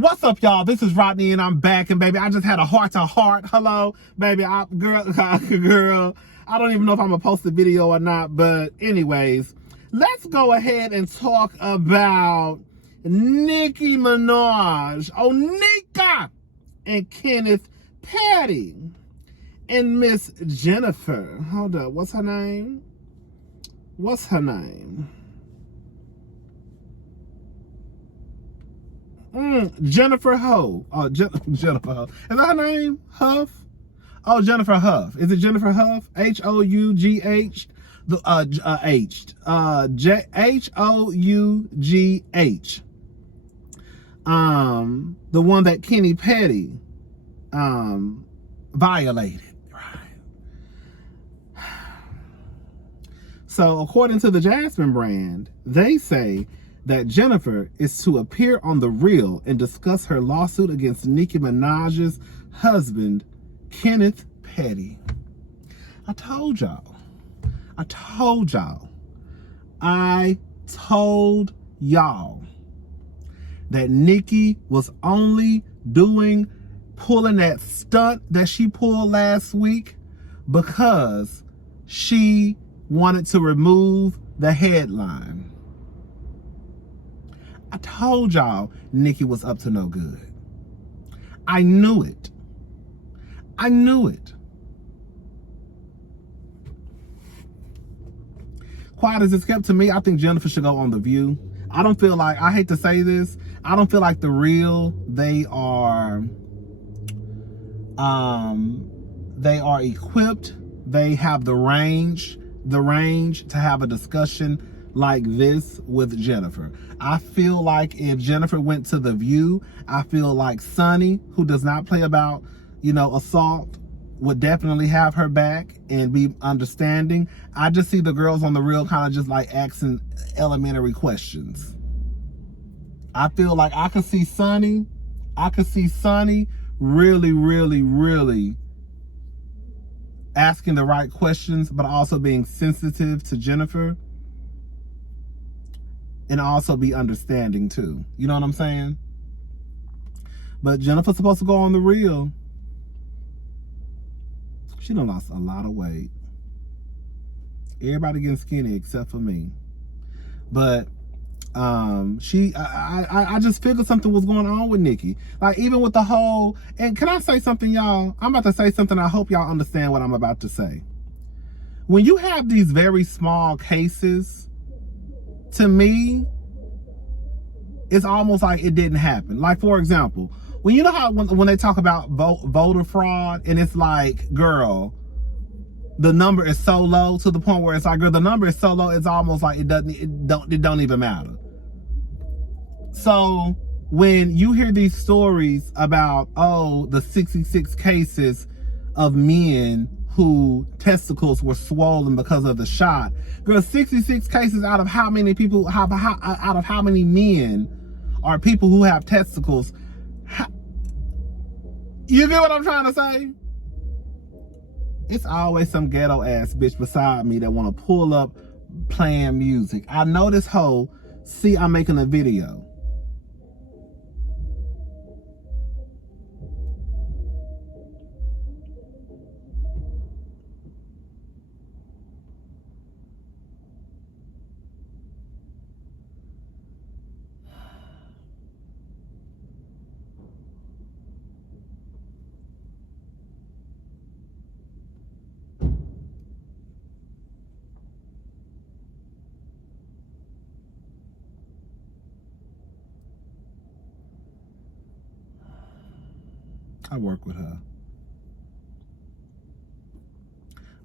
What's up, y'all? This is Rodney, and I'm back. And baby, I just had a heart-to-heart. Hello, baby. Girl. I don't even know if I'm gonna post the video or not. But anyways, let's go ahead and talk about Nicki Minaj, Onika, and Kenneth Petty, and Miss Jennifer. Hold up, what's her name? Jennifer Hough. Oh, Jennifer Hough. Is that her name? Hough? Oh, Jennifer Hough. Is it Jennifer Hough? H-O-U-G-H? H-O-U-G-H. The one that Kenny Petty violated. Right. So, according to the Jasmine brand, they say that Jennifer is to appear on The Real and discuss her lawsuit against Nicki Minaj's husband, Kenneth Petty. I told y'all that Nicki was only pulling that stunt that she pulled last week because she wanted to remove the headline. I told y'all Nicki was up to no good. I knew it. Quiet as it's kept, to me, I think Jennifer should go on The View. I don't feel like, I hate to say this, I don't feel like The Real, they are equipped, they have the range to have a discussion like this with Jennifer. I feel like if Jennifer went to The View, I feel like Sonny, who does not play about, assault, would definitely have her back and be understanding. I just see the girls on The Real kind of just like asking elementary questions. I feel like I could see Sonny really asking the right questions, but also being sensitive to Jennifer. And also be understanding too. You know what I'm saying? But Jennifer's supposed to go on The Real. She done lost a lot of weight. Everybody getting skinny except for me. But I just figured something was going on with Nicki. Like, even with the whole, and can I say something, y'all? I'm about to say something. I hope y'all understand what I'm about to say. When you have these very small cases, to me, it's almost like it didn't happen. Like, for example, when you know how when they talk about voter fraud, and it's like, girl, the number is so low, to the point where it's like, girl, the number is so low, it's almost like it don't even matter. So when you hear these stories about, oh, the 66 cases of men who testicles were swollen because of the shot. Girl, 66 cases out of how many people, out of how many men are people who have testicles? You get what I'm trying to say? It's always some ghetto ass bitch beside me that want to pull up playing music. I know this hoe, see I'm making a video. I work with her.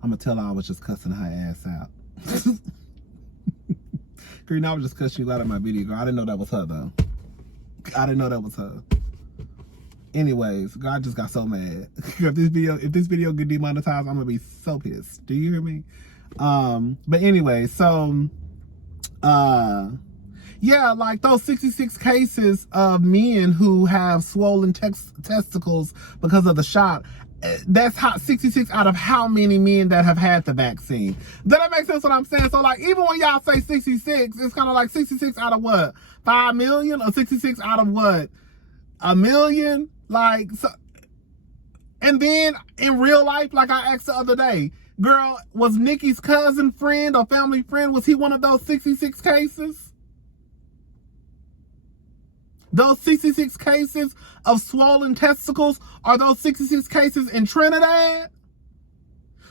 I'm gonna tell her I was just cussing her ass out. Girl, I was just cussing you out of my video, girl. I didn't know that was her, though. I didn't know that was her. Anyways, girl, I just got so mad. If this video get demonetized, I'm gonna be so pissed. Do you hear me? But anyway, so yeah, like those 66 cases of men who have swollen testicles because of the shot, that's how 66 out of how many men that have had the vaccine. Does that make sense what I'm saying? So like, even when y'all say 66, it's kind of like 66 out of what? 5 million, or 66 out of what? a million? Like, so, and then in real life, like I asked the other day, girl, was Nicki's cousin friend or family friend, was he one of those 66 cases? Those 66 cases of swollen testicles are those 66 cases in Trinidad?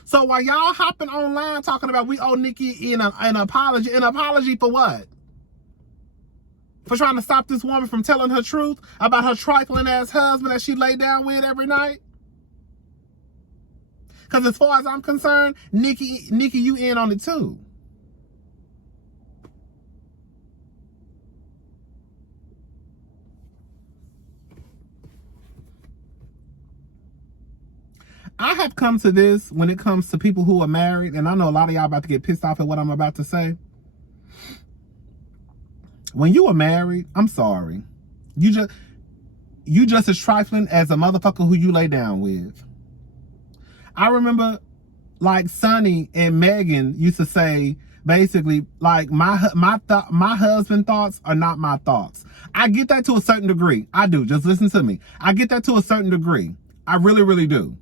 So while y'all hopping online talking about we owe Nicki an apology for what? For trying to stop this woman from telling her truth about her trifling ass husband that she lay down with every night? Because as far as I'm concerned, Nicki, you in on it too. I have come to this when it comes to people who are married, and I know a lot of y'all about to get pissed off at what I'm about to say. When you are married, I'm sorry. You just as trifling as a motherfucker who you lay down with. I remember like Sonny and Megan used to say, basically, like my husband thoughts are not my thoughts. I get that to a certain degree. I do. Just listen to me. I get that to a certain degree. I really, really do.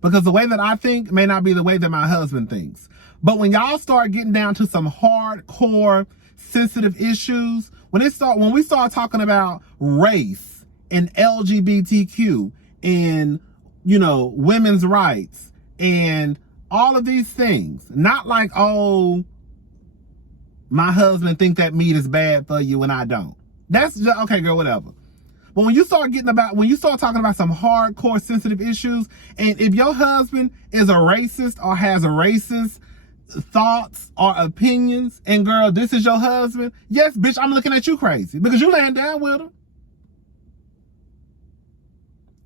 Because the way that I think may not be the way that my husband thinks. But when y'all start getting down to some hardcore sensitive issues, when we start talking about race and LGBTQ and, you know, women's rights and all of these things, not like, oh, my husband think that meat is bad for you and I don't. That's just, okay, girl, whatever. But when you start talking about some hardcore sensitive issues, and if your husband is a racist or has a racist thoughts or opinions, and girl, this is your husband, yes, bitch, I'm looking at you crazy because you laying down with him.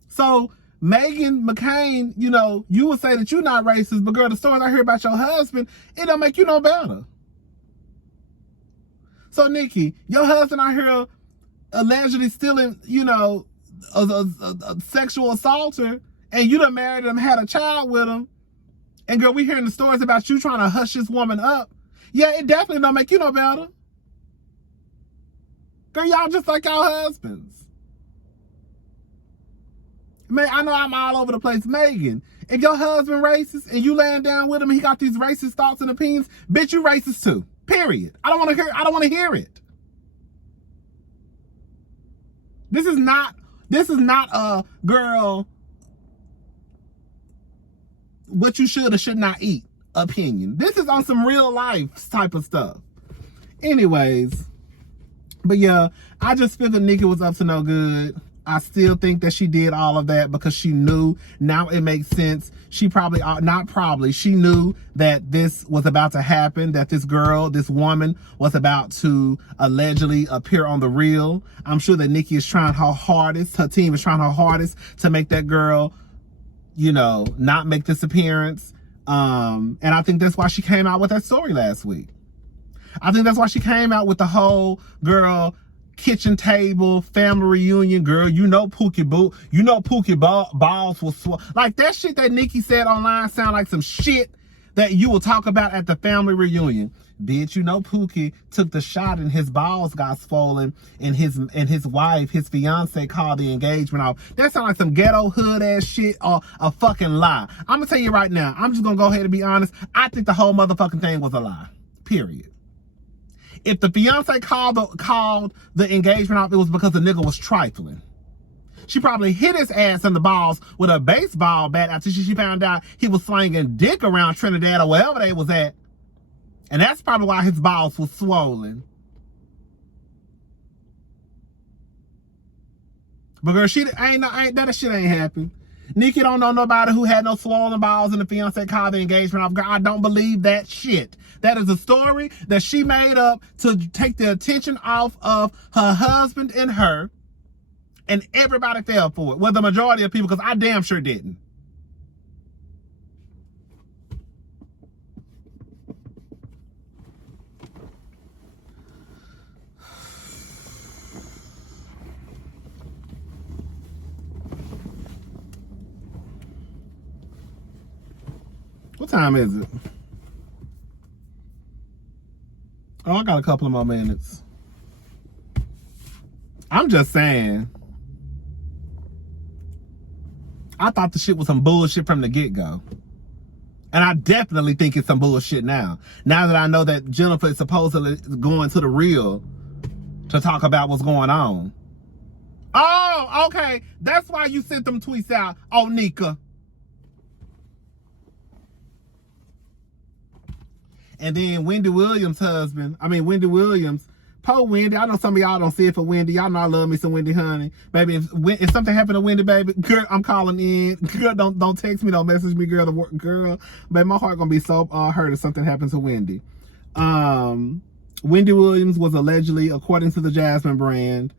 So Meghan McCain, you know, you would say that you're not racist, but girl, the stories I hear about your husband, it don't make you no better. So Nicki, your husband out here allegedly stealing, you know, a sexual assaulter, and you done married him, had a child with him, and girl, we hearing the stories about you trying to hush this woman up. Yeah, it definitely don't make you no better. Girl, y'all just like y'all husbands. Man, I know I'm all over the place. Megan, if your husband racist and you laying down with him and he got these racist thoughts and opinions, bitch, you racist too. Period. I don't want to hear it. This is not a girl what you should or should not eat opinion. This is on some real life type of stuff. Anyways, but yeah, I just feel that Nicki was up to no good. I still think that she did all of that because she knew. Now it makes sense. She knew that this was about to happen, that this woman was about to allegedly appear on The Real. I'm sure that Nicki is trying her hardest, her team is trying her hardest to make that girl, you know, not make this appearance. And I think that's why she came out with that story last week. I think that's why she came out with the whole girl kitchen table family reunion. Girl, you know Pookie balls was like that shit that Nicki said online sound like some shit that you will talk about at the family reunion. Bitch, you know Pookie took the shot and his balls got swollen and his wife, his fiance, called the engagement off. That sound like some ghetto hood ass shit or a fucking lie. I'm gonna tell you right now, I'm just gonna go ahead and be honest. I think the whole motherfucking thing was a lie. Period. If the fiance called the engagement off, it was because the nigga was trifling. She probably hit his ass in the balls with a baseball bat after she found out he was slinging dick around Trinidad or wherever they was at. And that's probably why his balls was swollen. But girl, that shit ain't happen. Nicki don't know nobody who had no swollen balls and the fiance called the engagement off. Girl, I don't believe that shit. That is a story that she made up to take the attention off of her husband and her. And everybody fell for it. Well, the majority of people, because I damn sure didn't. What time is it? Oh, I got a couple of more minutes. I'm just saying. I thought the shit was some bullshit from the get-go. And I definitely think it's some bullshit now. Now that I know that Jennifer is supposedly going to the real to talk about what's going on. Oh, okay. That's why you sent them tweets out. Oh, Nika. And then Wendy Williams' Wendy Williams. Po Wendy. I know some of y'all don't see it for Wendy. Y'all know I love me some Wendy, honey. Baby, if something happened to Wendy, baby, girl, I'm calling in. Girl, don't text me, don't message me, girl. Girl, baby, my heart gonna be so hurt if something happens to Wendy. Wendy Williams was allegedly, according to the Jasmine brand,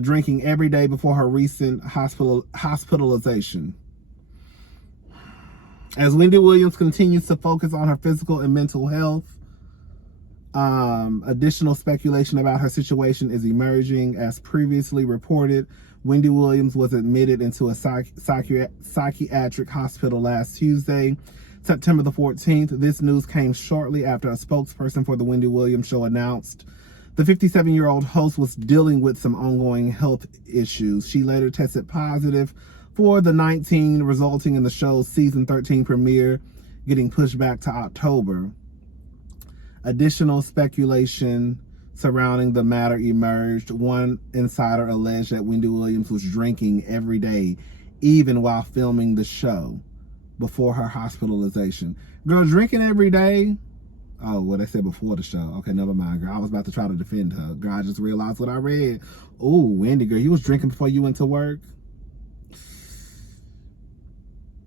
drinking every day before her recent hospitalization. As Wendy Williams continues to focus on her physical and mental health, additional speculation about her situation is emerging. As previously reported, Wendy Williams was admitted into a psychiatric hospital last Tuesday, September the 14th. This news came shortly after a spokesperson for the Wendy Williams show announced the 57-year-old host was dealing with some ongoing health issues. She later tested positive for the 19, resulting in the show's season 13 premiere getting pushed back to October. Additional speculation surrounding the matter emerged. One insider alleged that Wendy Williams was drinking every day, even while filming the show before her hospitalization. Girl, drinking every day? Oh, well, they said before the show. Okay, never mind, girl. I was about to try to defend her. Girl, I just realized what I read. Oh, Wendy, girl, you was drinking before you went to work?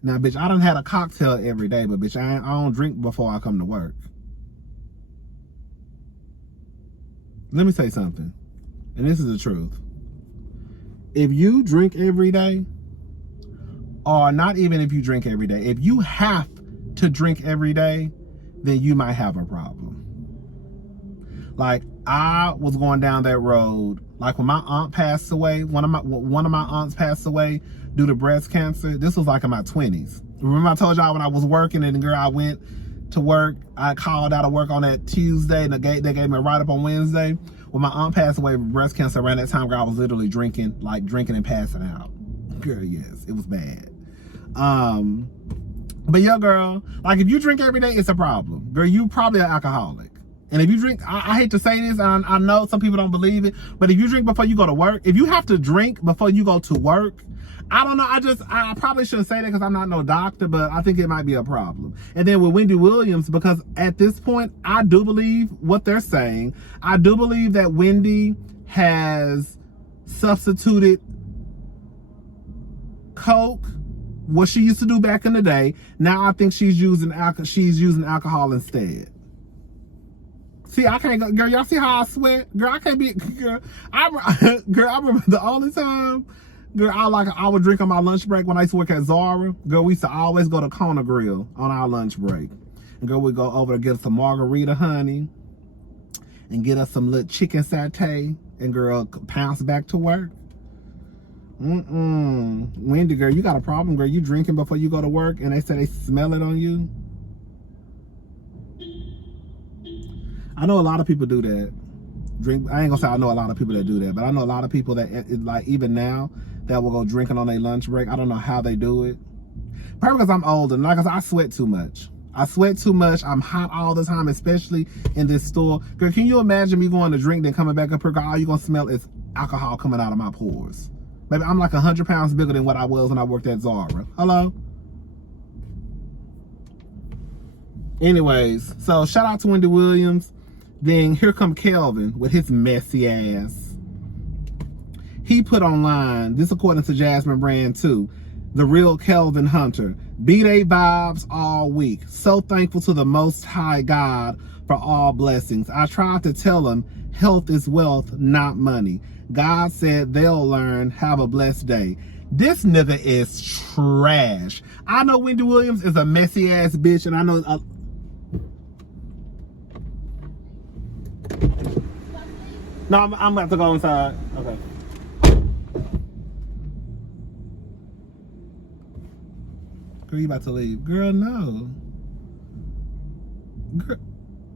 Now, bitch, I done had a cocktail every day, but bitch, I don't drink before I come to work. Let me say something, and this is the truth. If you drink every day, or not even if you drink every day, if you have to drink every day, then you might have a problem. Like, I was going down that road, like when my aunt passed away, one of my aunts passed away due to breast cancer. This was like in my 20s. Remember I told y'all when I was working, and girl, I went to work, I called out of work on that Tuesday, and they gave me a write-up on Wednesday. When my aunt passed away with breast cancer, around that time, girl, I was literally drinking and passing out. Girl, yes, it was bad. But yeah, girl, like if you drink every day, it's a problem. Girl, you probably an alcoholic. And if you drink, I hate to say this, and I know some people don't believe it, but if you drink before you go to work, if you have to drink before you go to work, I don't know, I probably shouldn't say that because I'm not no doctor, but I think it might be a problem. And then with Wendy Williams, because at this point, I do believe what they're saying. I do believe that Wendy has substituted Coke, what she used to do back in the day. Now I think she's using alcohol instead. See, I can't go, girl, y'all see how I sweat? Girl, I can't be, girl, I remember the only time, girl, I would drink on my lunch break when I used to work at Zara. Girl, we used to always go to Kona Grill on our lunch break. And girl, we'd go over to get us some margarita, honey, and get us some little chicken satay, and girl, pounce back to work. Wendy, girl, you got a problem, girl. You drinking before you go to work, and they say they smell it on you. I know a lot of people do that. I ain't gonna say I know a lot of people that do that, but I know a lot of people that, like, even now, that will go drinking on their lunch break. I don't know how they do it. Probably because I'm older. Like I said, I sweat too much. I'm hot all the time, especially in this store. Girl, can you imagine me going to drink, then coming back up here? Girl, all you gonna smell is alcohol coming out of my pores. Baby, I'm like 100 pounds bigger than what I was when I worked at Zara. Hello? Anyways, so shout out to Wendy Williams. Then here come Kelvin with his messy ass. He put online, this according to Jasmine Brand too, the real Kelvin Hunter. B-Day vibes all week. So thankful to the Most High God for all blessings. I tried to tell him health is wealth, not money. God said they'll learn. Have a blessed day. This nigga is trash. I know Wendy Williams is a messy ass bitch, and I know... No, I'm about to go inside. Okay. Girl, you about to leave. Girl, no. Girl,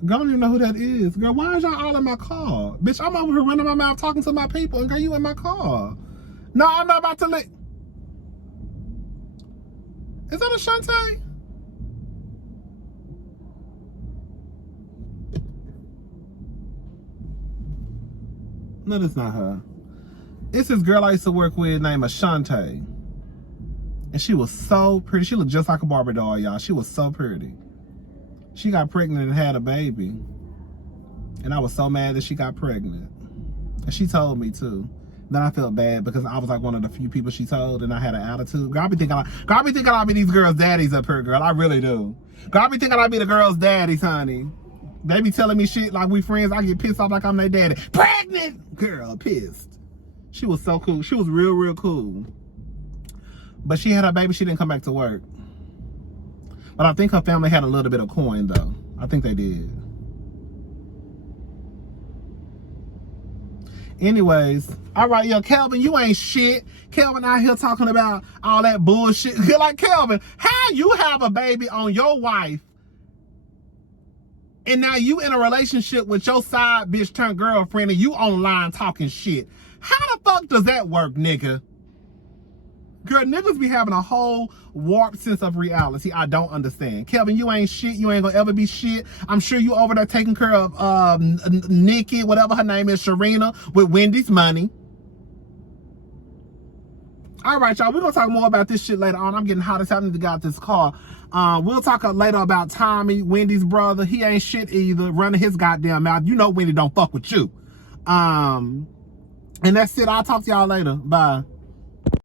I don't even know who that is. Girl, why is y'all all in my car? Bitch, I'm over here running my mouth talking to my people, and girl, you in my car. No, I'm not about to leave. Is that Ashante? No, that's not her. It's this girl I used to work with named Ashante. And she was so pretty. She looked just like a Barbie doll, y'all. She was so pretty. She got pregnant and had a baby. And I was so mad that she got pregnant. And she told me too. Then I felt bad because I was like one of the few people she told, and I had an attitude. Girl, I be thinking I be these girls' daddies up here, girl. I really do. Girl, I be thinking I be the girls' daddies, honey. They be telling me shit like we friends. I get pissed off like I'm their daddy. Pregnant! Girl, pissed. She was so cool. She was real, real cool. But she had her baby. She didn't come back to work. But I think her family had a little bit of coin, though. I think they did. Anyways, all right, yo, Kelvin, you ain't shit. Kelvin out here talking about all that bullshit. You're like, Kelvin, how you have a baby on your wife and now you in a relationship with your side bitch turned girlfriend and you online talking shit? How the fuck does that work, nigga? Girl, niggas be having a whole warped sense of reality I don't understand. Kelvin, you ain't shit. You ain't gonna ever be shit. I'm sure you over there taking care of Nicki, whatever her name is, Sharina, with Wendy's money. All right, y'all. We're gonna talk more about this shit later on. I'm getting hot as hell. I need to get out this car. We'll talk later about Tommy, Wendy's brother. He ain't shit either. Running his goddamn mouth. You know Wendy don't fuck with you. And that's it. I'll talk to y'all later. Bye.